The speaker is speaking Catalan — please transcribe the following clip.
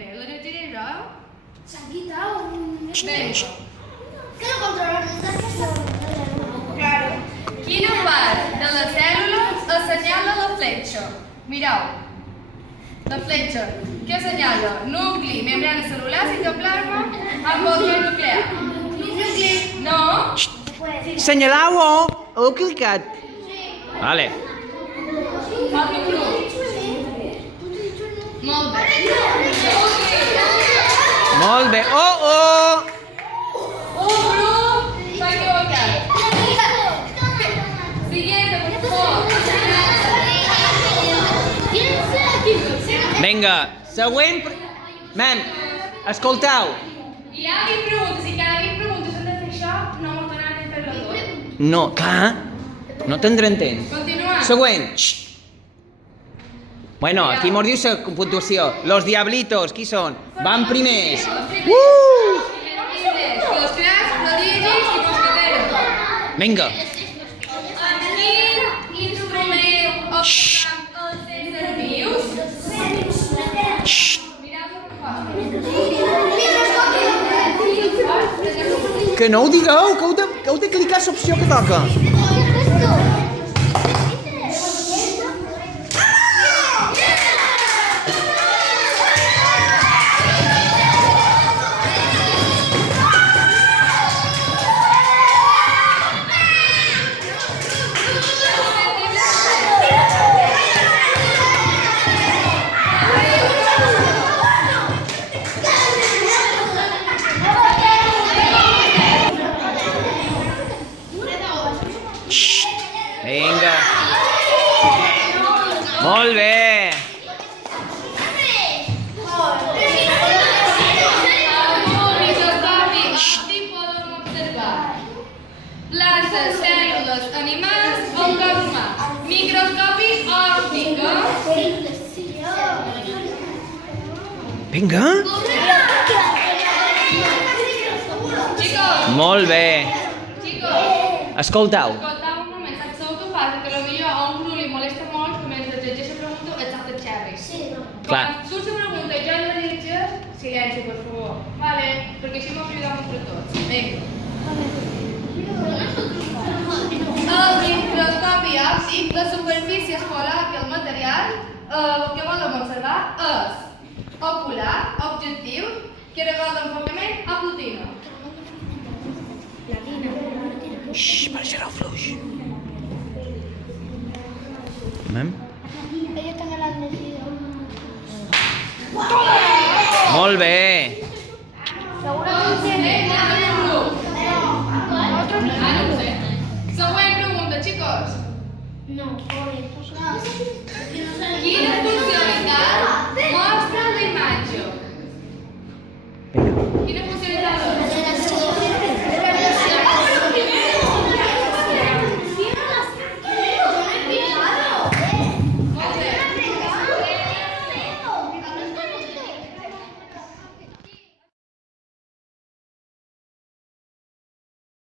Bé, la llegiré jo. S'ha quitat un... Venga. Que no controla aquesta... Claro. Quina part de la cèl·lula assenyala la fletxa? Mireu. La fletxa, què assenyala? Nucli, membrana cel·lular, citoplasma, envoltori nuclear. Nucli. No? Senyalau-ho! Heu clicat? Vale. Altre grup. Molt bé. Molt bé. Oh, oh! Un grup s'ha equivocat. Siguiente, por favor. Vinga, següent... Mem, escolteu. Hi ha 20 preguntes i cada 20 preguntes hem de fer això, no m'ho donaran de fer-lo tot. No, clar. No tindrem temps. Continuem. Següent. Xxt. Bueno, aquí mos diu la puntuació. Los diablitos, qui són? Van primers. Los cracs, prodigis i mosqueteros. Vinga. En quin instrument observem els éssers vius? Xxt. Mireu Que no ho digueu, que heu de clicar l'opció que toca. Vinga. Molt bé. Podem observar plantes, cèl·lules, animals o cos humà. Microscopi òptic. Vinga. Chicos, Molt bé. chicos, Escolteu. escoltau un moment, saps què passa? Que potser a un grup li molesta molt que mentre llegeix la pregunta et salta el xerri. Clar. Quan surt la pregunta i jo la llegeix, silenci, per favor. Vale? Perquè així m'ho ajudem entre tots. Vinga. El microscopi òptic, la superfície escolar que el material que volem observar és ocular, objectiu, que regol d'enfocament o plotina. Xxxt, pareixerà fluix. Mem? Ella també l'ha llegit. Molt bé. Següent pregunta, chicos. No, pobre. Quina funcionalitat mor